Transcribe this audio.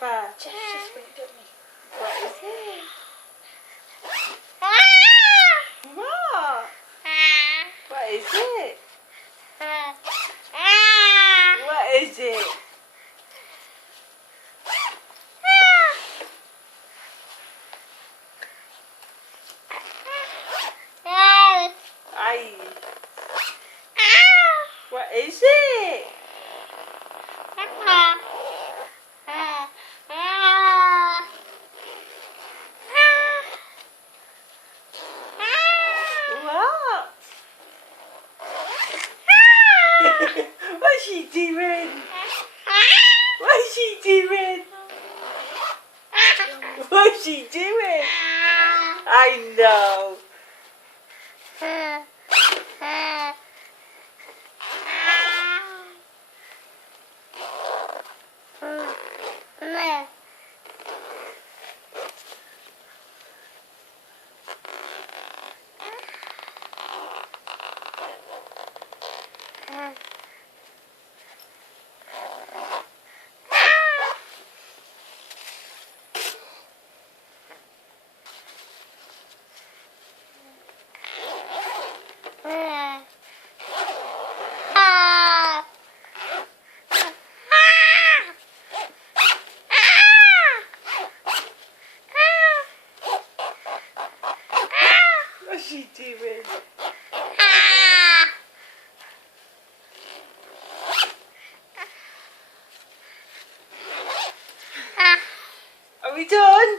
Papa? Just wait at me. What is it? Ah! What? What is it? Ah! What is it? Aye. What is it? What? What's she doing? What's she doing? What's she doing? I know. What's she doing? Are we done?